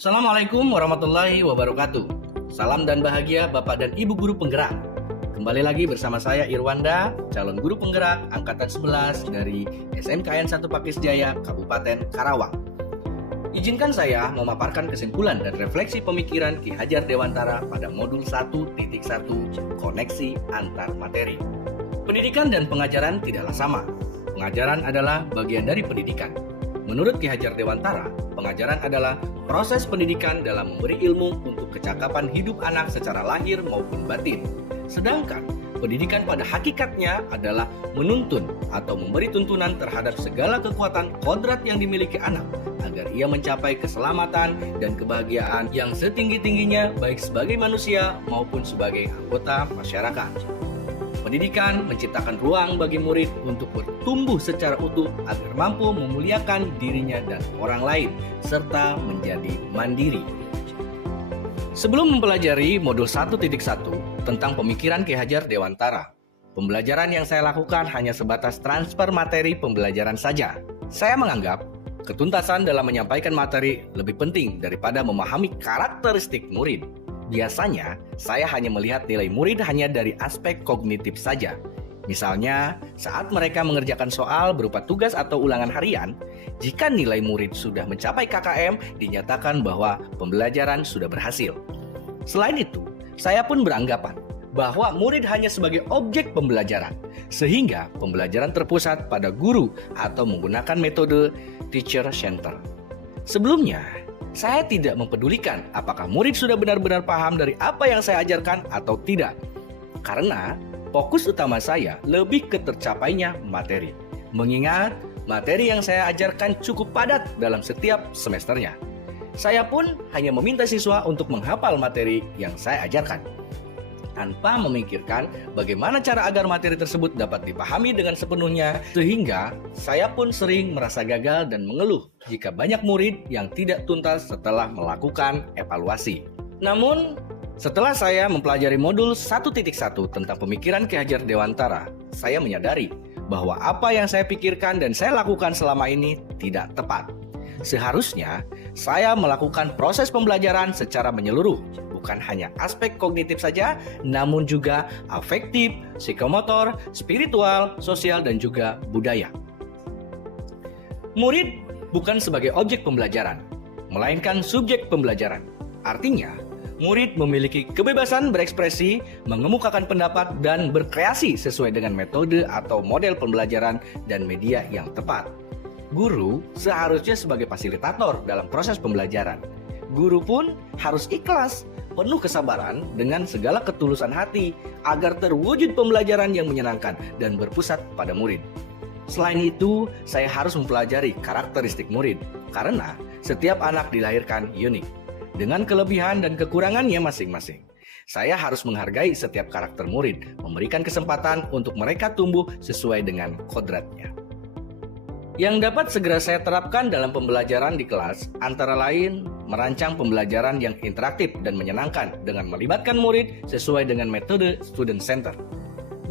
Assalamualaikum warahmatullahi wabarakatuh. Salam dan bahagia Bapak dan Ibu guru penggerak. Kembali lagi bersama saya Irwanda, calon guru penggerak angkatan 11 dari SMKN 1 Pakis Jaya, Kabupaten Karawang. Izinkan saya memaparkan kesimpulan dan refleksi pemikiran Ki Hajar Dewantara pada modul 1.1 koneksi antar materi. Pendidikan dan pengajaran tidaklah sama. Pengajaran adalah bagian dari pendidikan. Menurut Ki Hajar Dewantara, pengajaran adalah proses pendidikan dalam memberi ilmu untuk kecakapan hidup anak secara lahir maupun batin. Sedangkan pendidikan pada hakikatnya adalah menuntun atau memberi tuntunan terhadap segala kekuatan kodrat yang dimiliki anak agar ia mencapai keselamatan dan kebahagiaan yang setinggi-tingginya baik sebagai manusia maupun sebagai anggota masyarakat. Pendidikan menciptakan ruang bagi murid untuk bertumbuh secara utuh agar mampu memuliakan dirinya dan orang lain, serta menjadi mandiri. Sebelum mempelajari modul 1.1 tentang pemikiran Ki Hajar Dewantara, pembelajaran yang saya lakukan hanya sebatas transfer materi pembelajaran saja. Saya menganggap ketuntasan dalam menyampaikan materi lebih penting daripada memahami karakteristik murid. Biasanya, saya hanya melihat nilai murid hanya dari aspek kognitif saja. Misalnya, saat mereka mengerjakan soal berupa tugas atau ulangan harian, jika nilai murid sudah mencapai KKM, dinyatakan bahwa pembelajaran sudah berhasil. Selain itu, saya pun beranggapan bahwa murid hanya sebagai objek pembelajaran, sehingga pembelajaran terpusat pada guru atau menggunakan metode teacher center. Sebelumnya, saya tidak mempedulikan apakah murid sudah benar-benar paham dari apa yang saya ajarkan atau tidak. Karena fokus utama saya lebih ke tercapainya materi. Mengingat materi yang saya ajarkan cukup padat dalam setiap semesternya. Saya pun hanya meminta siswa untuk menghafal materi yang saya ajarkan, tanpa memikirkan bagaimana cara agar materi tersebut dapat dipahami dengan sepenuhnya, sehingga saya pun sering merasa gagal dan mengeluh jika banyak murid yang tidak tuntas setelah melakukan evaluasi. Namun, setelah saya mempelajari modul 1.1 tentang pemikiran Ki Hajar Dewantara, saya menyadari bahwa apa yang saya pikirkan dan saya lakukan selama ini tidak tepat. Seharusnya, saya melakukan proses pembelajaran secara menyeluruh, bukan hanya aspek kognitif saja, namun juga afektif, psikomotor, spiritual, sosial, dan juga budaya. Murid bukan sebagai objek pembelajaran, melainkan subjek pembelajaran. Artinya, murid memiliki kebebasan berekspresi, mengemukakan pendapat, dan berkreasi sesuai dengan metode atau model pembelajaran dan media yang tepat. Guru seharusnya sebagai fasilitator dalam proses pembelajaran. Guru pun harus ikhlas, penuh kesabaran dengan segala ketulusan hati agar terwujud pembelajaran yang menyenangkan dan berpusat pada murid. Selain itu, saya harus mempelajari karakteristik murid karena setiap anak dilahirkan unik dengan kelebihan dan kekurangannya masing-masing. Saya harus menghargai setiap karakter murid, memberikan kesempatan untuk mereka tumbuh sesuai dengan kodratnya. Yang dapat segera saya terapkan dalam pembelajaran di kelas antara lain merancang pembelajaran yang interaktif dan menyenangkan dengan melibatkan murid sesuai dengan metode student center.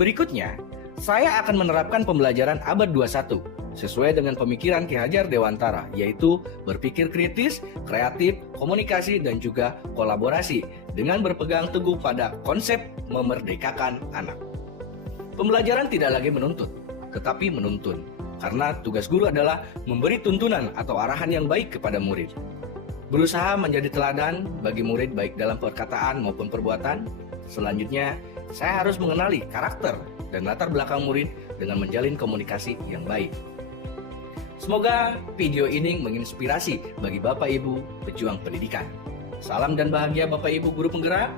Berikutnya, saya akan menerapkan pembelajaran abad 21 sesuai dengan pemikiran Ki Hajar Dewantara, yaitu berpikir kritis, kreatif, komunikasi, dan juga kolaborasi dengan berpegang teguh pada konsep memerdekakan anak. Pembelajaran tidak lagi menuntut, tetapi menuntun. Karena tugas guru adalah memberi tuntunan atau arahan yang baik kepada murid. Berusaha menjadi teladan bagi murid baik dalam perkataan maupun perbuatan. Selanjutnya, saya harus mengenali karakter dan latar belakang murid dengan menjalin komunikasi yang baik. Semoga video ini menginspirasi bagi Bapak Ibu pejuang pendidikan. Salam dan bahagia Bapak Ibu guru penggerak.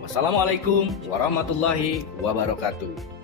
Wassalamualaikum warahmatullahi wabarakatuh.